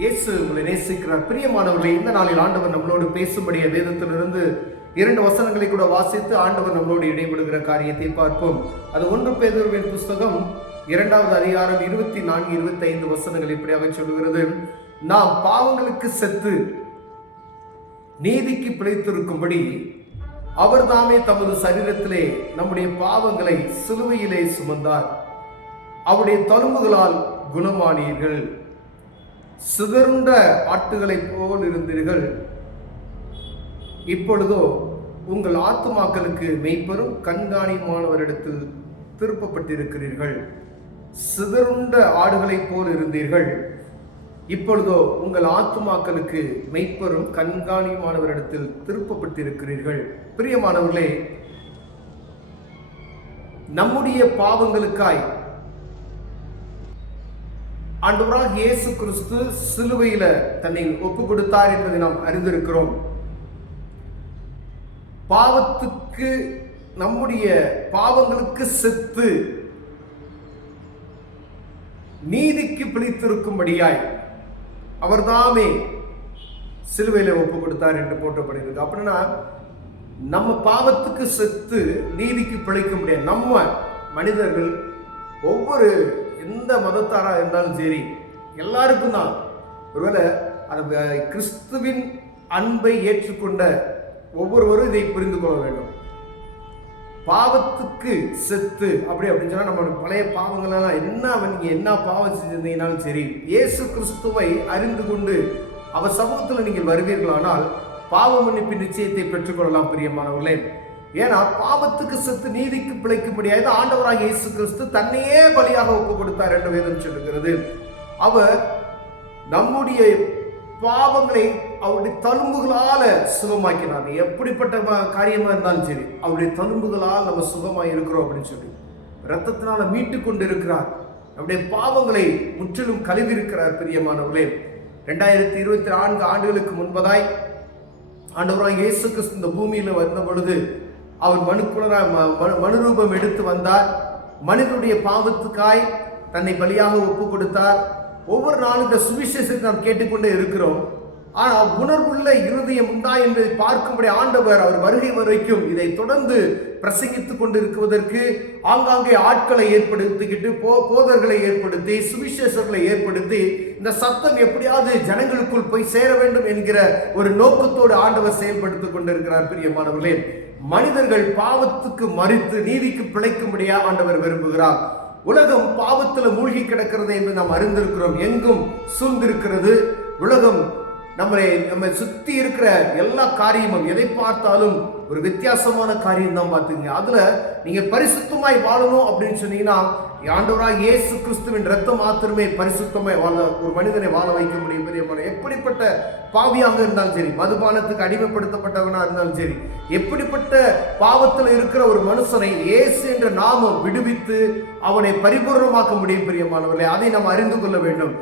இயேசு உங்களை நேசிக்கிறார். பிரியமானவர்களே, இந்த நாளில் ஆண்டவர் நம்மளோடு பேசும்படிய வேதத்திலிருந்து 2 வசனங்களை கூட வாசித்து ஆண்டவர் நம்மளோடு இடைபடுகிற காரியத்தை பார்ப்போம். அது 1 பேதுருவின் புஸ்தகம் 2வது அதிகாரம் 24, 25 வசனங்கள் இப்படியாக சொல்கிறது. நாம் பாவங்களுக்கு செத்து நீதிக்கு பிழைத்திருக்கும்படி அவர் தாமே தமது சரீரத்திலே நம்முடைய பாவங்களை சிலுவையிலே சுமந்தார். அவருடைய தழும்புகளால் குணமானீர்கள். சிதறுண்ட ஆட்டுகளைப் போல் இருந்தீர்கள், இப்பொழுதோ உங்கள் ஆத்துமாக்களுக்கு மெய்ப்பெரும் கண்காணிமானவரிடத்தில் திருப்பப்பட்டிருக்கிறீர்கள். சிதறுண்ட ஆடுகளைப் போல் இருந்தீர்கள், இப்பொழுதோ உங்கள் ஆத்துமாக்களுக்கு மெய்ப்பெரும் கண்காணிமானவரிடத்தில் திருப்பப்பட்டிருக்கிறீர்கள். பிரியமானவர்களே, நம்முடைய பாவங்களுக்காய் ஆண்டவராகிய இயேசு கிறிஸ்து சிலுவையில தன்னை ஒப்பு கொடுத்தார் என்பதை நாம் அறிந்திருக்கிறோம். பாவத்துக்கு, நம்முடைய பாவங்களுக்கு செத்து நீதிக்கு பிழைத்திருக்கும்படியாய் அவர் தாமே சிலுவையில ஒப்பு கொடுத்தார் என்று போற்றப்படுகிறது. அப்படின்னா நம்ம பாவத்துக்கு செத்து நீதிக்கு பிழைக்க முடியாது. நம்ம மனிதர்கள், ஒவ்வொரு எந்த மதத்தாரா இருந்தாலும் சரி, எல்லாருக்கும் தான் ஒருவேளை அந்த கிறிஸ்துவின் அன்பை ஏற்றுக்கொண்ட ஒவ்வொருவரும் இதை புரிந்து கொள்ள வேண்டும். பாவத்துக்கு செத்து அப்படின்னு சொன்னா நம்மளோட பழைய பாவங்களெல்லாம் நீங்க என்ன பாவம் செஞ்சிருந்தீங்கன்னாலும் சரி, இயேசு கிறிஸ்துவை அறிந்து கொண்டு அவர் சமூகத்தில் நீங்கள் வருவீர்களானால் பாவ மன்னிப்பு நிச்சயத்தை பெற்றுக்கொள்ளலாம். பிரியமானவர்களே, ஏன்னா பாவத்துக்கு செத்து நீதிக்கு பிழைக்க முடியாது. ஆண்டவராகிய இயேசு கிறிஸ்து தன்னையே பலியாக ஒப்பு கொடுத்தார் என்று வேதம் சொல்லுகிறது. அவர் நம்முடைய பாவங்களை அவருடைய தழும்புகளால சுகமாக்கினார். எப்படிப்பட்ட காரியமா இருந்தாலும் சரி, அவருடைய தழும்புகளால் நம்ம சுகமாய் இருக்கிறோம் அப்படின்னு சொல்லி இரத்தத்தினால மீட்டு கொண்டு இருக்கிறார். நம்முடைய பாவங்களை முற்றிலும் கழுவி இருக்கிறார். பிரியமானவர்களே, 2024 ஆண்டுகளுக்கு முன்பதாய் ஆண்டவராகிய இயேசு கிறிஸ்து இந்த பூமியில வந்த பொழுது அவர் மனுரூபம் எடுத்து வந்தார். மனிதனுடைய பாவத்துக்காய் தன்னை பலியாக ஒப்பு கொடுத்தார். ஒவ்வொரு நாளும் இந்த சுவிசேஷத்தை நாம் கேட்டுக்கொண்டே இருக்கிறோம். ஆனால் உணர்வுள்ள இருதயம் உண்டா என்பதை பார்க்கும்படி ஆண்டவர் அவர் வருகை வரைக்கும் இதை தொடர்ந்து பிரசங்கித்துக் கொண்டு இருக்குவதற்கு ஆங்காங்கே ஆட்களை ஏற்படுத்திக்கிட்டு, போதர்களை ஏற்படுத்தி, சுவிசேஷர்களை ஏற்படுத்தி இந்த சத்தம் எப்படியாவது ஜனங்களுக்குள் போய் சேர வேண்டும் என்கிற ஒரு நோக்கத்தோடு ஆண்டவர் செயல்படுத்திக் கொண்டிருக்கிறார். பிரியமானவர்களே, மனிதர்கள் பாவத்துக்கு மரித்து நீதிக்கு பிழைக்கும்படியா ஆண்டவர் விரும்புகிறார். உலகம் பாவத்தில் மூழ்கி கிடக்கிறது என்று நாம் அறிந்திருக்கிறோம். எங்கும் சூழ்ந்திருக்கிறது உலகம். நம்மை சுத்தி இருக்கிற எல்லா காரியமும், எதை பார்த்தாலும் ஒரு வித்தியாசமான காரியம் தான். பார்த்துங்க, அதுல நீங்க பரிசுத்தமாய் வாழணும் அப்படின்னு சொன்னீங்கன்னா ஆண்டவராகிய இயேசு கிறிஸ்துவின் ரத்தம் மாத்திரமே பரிசுத்தமாய் ஒரு மனிதனை வாழ வைக்க முடியும். பெரிய எப்படிப்பட்ட பாவியாக இருந்தாலும் சரி, மதுபானத்துக்கு அடிமைப்படுத்தப்பட்டவனா இருந்தாலும் சரி, எப்படிப்பட்ட பாவத்தில் இருக்கிற ஒரு மனுஷனை இயேசு என்ற நாமம் விடுவித்து அவனை பரிபூர்ணமாக்க முடியும். பிரியமானவர்களே, அதை நாம் அறிந்து கொள்ள வேண்டும்.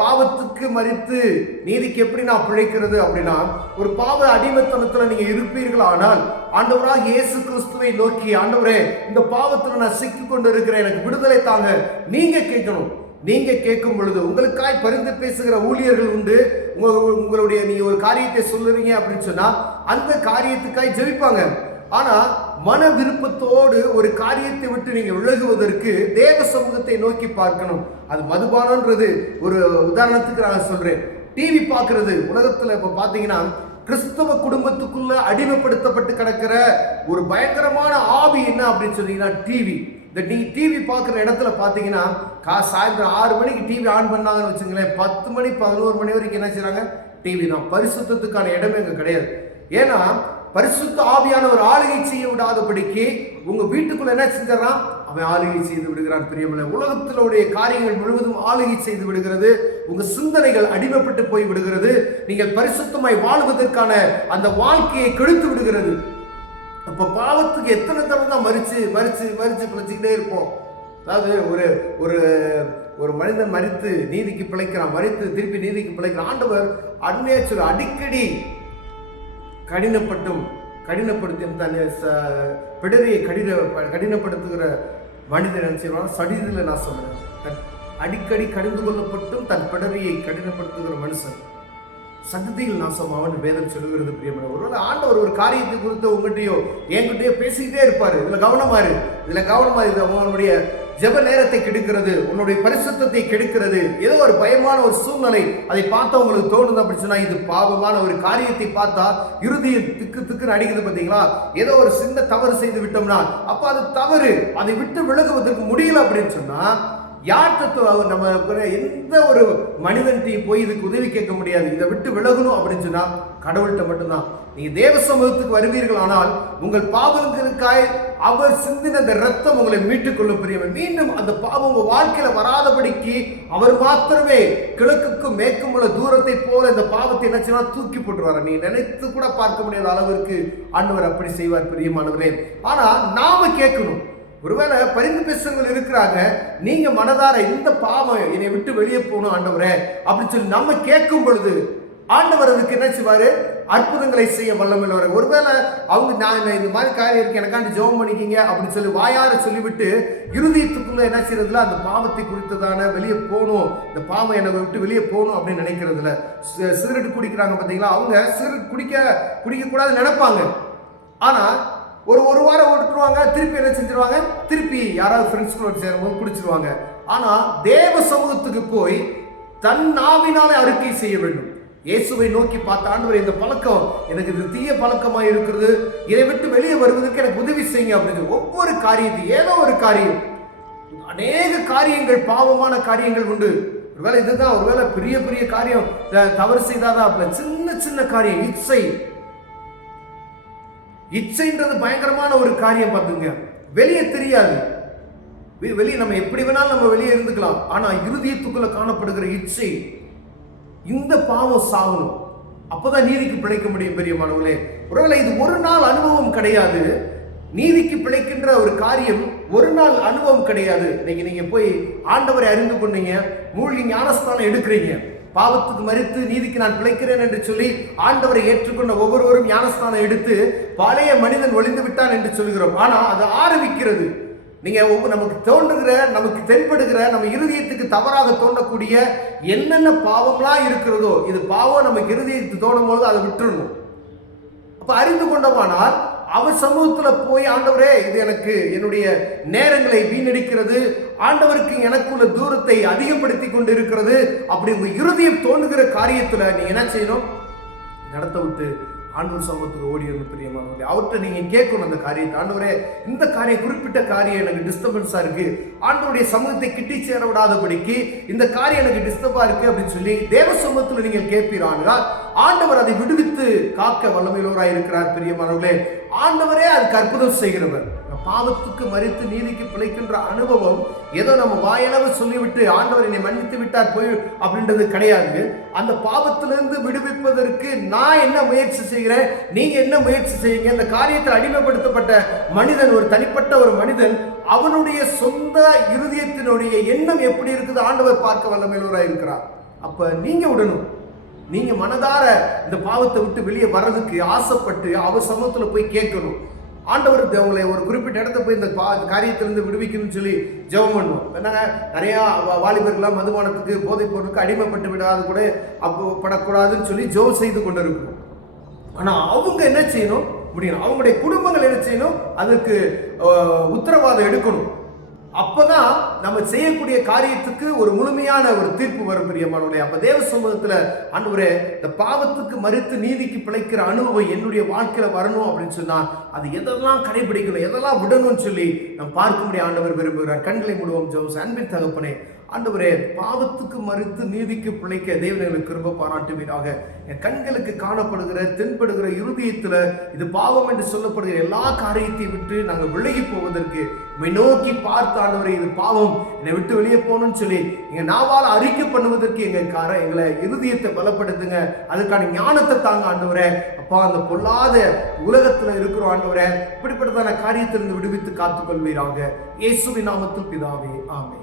பாவத்துக்கு மரித்து நீதிக்கு எப்படி நான் பிழைக்கிறது அப்படின்னா, ஒரு பாவ அடிமைத்தனத்துல நீங்க இருப்பீர்கள். ஆனால் ஆண்டவராக இயேசு கிறிஸ்துவை நோக்கி, ஆண்டவரே இந்த பாவத்துல நான் சிக்கி கொண்டு இருக்கிறேன், எனக்கு விடுதலை தாங்க, நீங்க கேட்கணும். நீங்க கேட்கும் பொழுது உங்களுக்காய் பரிந்து பேசுகிற ஊழியர்கள் உண்டு. உங்களுடைய நீங்க ஒரு காரியத்தை சொல்லுறீங்க அப்படின்னு சொன்னா அந்த காரியத்துக்காய் ஜெபிப்பாங்க. ஆனா மன விருப்பத்தோடு ஒரு காரியத்தை விட்டு நீங்க விலகுவதற்கு தேவ சமூகத்தை நோக்கி பார்க்கணும். அது மதுபானம்ன்றது ஒரு உதாரணத்துக்கு நான் சொல்றேன். டிவி பார்க்கறது, உலகத்துல இப்ப பாத்தீங்கன்னா கிறிஸ்தவ குடும்பத்துக்குள்ள அடிமைப்படுத்தப்பட்டு கிடக்கிற ஒரு பயங்கரமான ஆவி என்ன அப்படின்னு சொன்னீங்கன்னா டிவி. இந்த டிவி பார்க்குற இடத்துல பார்த்தீங்கன்னா சாயந்தரம் 6 மணிக்கு டிவி ஆன் பண்ணாங்கன்னு வச்சுங்களேன், 10 மணி 11 மணி வரைக்கும் என்ன செய்றாங்க? டிவி தான். பரிசுத்தத்துக்கான இடமே அங்கே கிடையாது. ஏன்னா பரிசுத்த ஆவியானவர் ஆளுகை செய்ய விடாதபடிக்கு உங்க வீட்டுக்குள்ள என்ன செஞ்சான்? அவன் ஆளுகை செய்து விடுகிறான். பிரியமல்ல, உலகத்தினுடைய காரியங்கள் முழுவதும் ஆளுகை செய்து விடுகிறது. உங்க சிந்தனைகள் அடிமைப்பட்டு போய் விடுகிறது. நீங்கள் பரிசுத்தமாய் வாழ்வதற்கான அந்த வாழ்க்கையை கெடுத்து விடுகிறது. அப்ப பாவத்துக்கு எத்தனை தடவை தான் மறிச்சு பிழைச்சிக்கிட்டே இருப்போம். அதாவது ஒரு மனிதன் மரித்து நீதிக்கு பிழைக்கிறான், மரித்து திருப்பி நீதிக்கு பிழைக்கிறான். ஆண்டவர் அடிக்கடி கடினப்படுத்தி பிடரியை கடினப்படுத்துகிற மனிதன் செய்வான். சடிதில் நான் சொல்றேன், அடிக்கடி கடிந்து கொள்ளப்பட்டும் தன் பிடரியை கடினப்படுத்துகிற மனுஷன் சந்ததியில் நாசம் அவன் வேதம் சொல்லுகிறது பிரியமான. ஒருவேளை ஆண்டவர் ஒரு காரியத்தை குறித்து உங்ககிட்டயோ என்கிட்டயோ பேசிக்கிட்டே இருப்பாரு. இதுல கவனமா இது அவனுடைய ஜெப நேரத்தை கெடுக்கிறது, உன்னுடைய பரிசுத்தத்தை கெடுக்கிறது. ஏதோ ஒரு பயமான ஒரு சூழ்நிலை அதை பார்த்தா உங்களுக்கு தோணுது அப்படின்னு சொன்னா, இது பாவமான ஒரு காரியத்தை பார்த்தா இறுதியில் திக்குன்னு அடிக்குது பார்த்தீங்களா? ஏதோ ஒரு சின்ன தவறு செய்து விட்டோம்னா அப்ப அது தவறு, அதை விட்டு விலகுவதற்கு முடியல அப்படின்னு சொன்னா யார்கிட்ட நம்ம எந்த ஒரு மனிதன்ட்டையும் போய் இதுக்கு உதவி கேட்க முடியாது. இதை விட்டு விலகணும் அப்படின்னு சொன்னா கடவுள்கிட்ட மட்டும்தான். நீங்க தேவ சமூகத்துக்கு வருவீர்கள் ஆனால் உங்கள் பாவங்களுக்காய் அவர் சிந்தின அந்த ரத்தம் உங்களை மீட்டுக் கொள்ளும் பிரியமே. மீண்டும் அந்த பாவம் உங்க வாழ்க்கையில வராதபடிக்கு அவர் மாத்திரமே கிழக்குக்கும் மேற்கும் உள்ள தூரத்தை போல இந்த பாவத்தை என்ன தூக்கி போட்டுருவார். நீ நினைத்து கூட பார்க்க முடியாத அளவிற்கு ஆண்டவர் அப்படி செய்வார் பிரியமானவரே. ஆனா நாம கேட்கணும். ஒருவேளை பரிந்து பேசுறவங்க இருக்கிறாங்க, நீங்க மனதார இந்த பாவம் என்னை விட்டு வெளியே போகணும் ஆண்டவரே அப்படின்னு சொல்லி நம்ம கேட்கும் பொழுது ஆண்டவர் அதுக்கு என்ன செய்வாரு? அற்புதங்களை செய்ய வல்லமையுள்ளவர். ஒருவேளை அவங்க நான் இந்த மாதிரி காரியம் இருக்கு எனக்காண்டி ஜெபம் பண்ணிக்கிங்க அப்படின்னு சொல்லி வாயார சொல்லிவிட்டு இருதயத்துக்குள்ள என்ன செய்யறதுல அந்த பாவத்தை குறித்ததான வெளியே போகணும், இந்த பாவம் என்னை விட்டு வெளியே போகணும் அப்படின்னு நினைக்கிறதுல. சிகரெட் குடிக்கிறாங்க பார்த்தீங்களா, அவங்க சிகரெட் குடிக்க கூடாதுன்னு நினைப்பாங்க. ஆனா ஒரு வாரம் ஓட்டுருவாங்க, திருப்பி என்ன செஞ்சிருவாங்க, திருப்பி யாராவது ஃப்ரெண்ட்ஸ்களோட சேரும்போது குடிச்சிருவாங்க. ஆனா தேவ சமூகத்துக்கு போய் தன் நாவினாலே அறிக்கை செய்ய வேண்டும். இயேசுவை நோக்கி பார்த்த ஆண்டவரே, இந்த பழக்கம் எனக்கு இது தீய பழக்கமா இருக்கிறது, இதை விட்டு வெளியே வருவதற்கு எனக்கு உதவி செய்யுங்க அப்படின்னு. ஒவ்வொரு காரியத்தையும் ஏதோ ஒரு காரியம், அநேக காரியங்கள் பாவமான காரியங்கள் உண்டு. ஒருவேளை இதுதான், ஒருவேளை பெரிய பெரிய காரியம் தவறு செய்தாதான், சின்ன சின்ன காரியம் இச்சைன்றது பயங்கரமான ஒரு காரியம். பார்த்துங்க, வெளியே தெரியாது, வெளியே நம்ம எப்படி வேணாலும் நம்ம வெளியே இருந்துக்கலாம். ஆனா இருதயத்துக்குள்ள காணப்படுகிற இச்சை, இந்த பாவம் சாகணும், அப்பதான் நீதிக்கு பிழைக்க முடியும் பெரியமானவர்களே. ஒருவேளை இது ஒரு நாள் அனுபவம் கிடையாது. நீதிக்கு பிழைக்கின்ற ஒரு காரியம் ஒரு நாள் அனுபவம் கிடையாது. நீங்க போய் ஆண்டவரை அறிந்து கொண்டீங்க, மூழ்கி ஞானஸ்தானம் எடுக்கிறீங்க, பாவத்துக்கு மரித்து நீதிக்கு நான் பிழைக்கிறேன் என்று சொல்லி ஆண்டவரை ஏற்றுக்கொண்ட ஒவ்வொருவரும் ஞானஸ்தானம் எடுத்து பழைய மனிதன் ஒளிந்து விட்டான் என்று சொல்கிறோம். ஆனா அது ஆரம்பிக்கிறது, நீங்க நமக்கு தோன்றுகிற, நமக்கு தென்படுகிற, நம்ம இருதயத்துக்கு தவறாக தோன்றக்கூடிய என்னென்ன பாவம்லாம் இருக்கிறதோ, இது பாவம் நமக்கு இருதயத்துக்கு தோணும் போது அதை விட்டுறணும். அப்ப அறிந்து கொண்டோமானால் அவர் சமூகத்துல போய் ஆண்டவரே, இது எனக்கு என்னுடைய நேரங்களை வீணடிக்கிறது, ஆண்டவருக்கு எனக்குள்ள தூரத்தை அதிகப்படுத்தி கொண்டு இருக்கிறது, அப்படி உங்க இருதயம் தோணுகிற காரியத்துல நீங்க என்ன செய்யணும்? நடத்த விட்டு ஆண்டவர் சமூகத்துக்கு ஓடி வந்து பிரியமானவர்களே, அவர்கிட்ட நீங்க கேட்கணும் அந்த காரியத்தை. ஆண்டவரே, இந்த காரியம், குறிப்பிட்ட காரியம் எனக்கு டிஸ்டர்பன்ஸா இருக்கு, ஆண்டவருடைய சமூகத்தை கிட்டி சேர விடாதபடிக்கு இந்த காரியம் எனக்கு டிஸ்டர்பா இருக்கு அப்படின்னு சொல்லி தேவ சமூகத்துல நீங்கள் கேட்பீரானால் ஆண்டவர் அதை விடுவித்து காக்க வல்லமையுள்ளவராய் இருக்கிறார் பிரியமானவர்களே. ஆண்டவரே அதுக்கு அற்புதம் செய்கிறவர். பாவத்துக்கு மரித்து நீதிக்கு பிழைக்கின்ற அனுபவம் ஏதோ நம்ம வாயளவு சொல்லிவிட்டு ஆண்டவர் என்னை மன்னித்து விட்டார் போய் அப்படின்றது கிடையாது. அந்த பாவத்திலிருந்து விடுவிப்பதற்கு நான் என்ன முயற்சி செய்கிறேன், நீங்க என்ன முயற்சி செய்யுங்க. இந்த காரியத்தில் அடிமைப்படுத்தப்பட்ட மனிதன், ஒரு தனிப்பட்ட ஒரு மனிதன், அவனுடைய சொந்த இருதயத்தினுடைய எண்ணம் எப்படி இருக்குது ஆண்டவர் பார்க்க வல்லமையுள்ளவராய் இருக்கிறார். அப்ப நீங்க விடணும், நீங்க மனதார இந்த பாவத்தை விட்டு வெளியே வர்றதுக்கு ஆசைப்பட்டு அவர் சமூகத்துல போய் கேட்கணும். ஆண்டவர் உங்களை ஒரு குறிப்பிட்ட இடத்த போய் இந்த காரியத்திலிருந்து விடுவிக்கணும்னு சொல்லி ஜெபம் பண்ணுவோம். என்னங்க, நிறைய வாலிபர்கள்லாம் மதுபானத்துக்கு போதைப் பொருளுக்கு அடிமைப்பட்டு விடாது கூட படக்கூடாதுன்னு சொல்லி ஜெபம் செய்து கொண்டு இருக்கும். ஆனா அவங்க என்ன செய்யணும் முடியும், அவங்களுடைய குடும்பங்கள் என்ன செய்யணும், அதுக்கு உத்தரவாதம் எடுக்கணும். அப்பதான் நம்ம செய்யக்கூடிய காரியத்துக்கு ஒரு முழுமையான ஒரு தீர்ப்பு வரும் பிரியமானவர்களே. அப்ப தேவ சமூகத்துல ஆண்டவரே, இந்த பாவத்துக்கு மரித்து நீதிக்கு பிழைக்கிற அனுபவம் என்னுடைய வாழ்க்கையில வரணும் அப்படின்னு சொன்னா அது எதெல்லாம் கடைபிடிக்கணும், எதெல்லாம் விடணும்னு சொல்லி நம்ம பார்க்க முடிய ஆண்டவர் விரும்புகிறார். கண்களை மூடுவோம். ஜெபம். அன்பின் தகப்பனே, ஆண்டவரே, பாவத்துக்கு மரித்து நீதிக்கு பிழைக்க தேவனுக்கு கிருபை பாராட்டுவீராக. என் கண்களுக்கு காணப்படுகிற, தென்படுகிற இருதயத்துல இது பாவம் என்று சொல்லப்படுகிற எல்லா காரியத்தையும் விட்டு நாங்கள் விலகி போவதற்கு நோக்கி பார்த்து ஆண்டவரே, இது பாவம், என்னை விட்டு வெளியே போகணும்னு சொல்லி எங்க நாவால் அறிக்கை பண்ணுவதற்கு எங்களை இருதயத்தை பலப்படுத்துங்க. அதுக்கான ஞானத்தை தாங்க ஆண்டவரே. அப்பா, அந்த பொல்லாத உலகத்துல இருக்கிறோம் ஆண்டவரே, இப்படிப்பட்டதான காரியத்திலிருந்து விடுவித்து காத்துக்கொள்வீராக. இயேசுவின் நாமத்தில் பிதாவே, ஆமென்.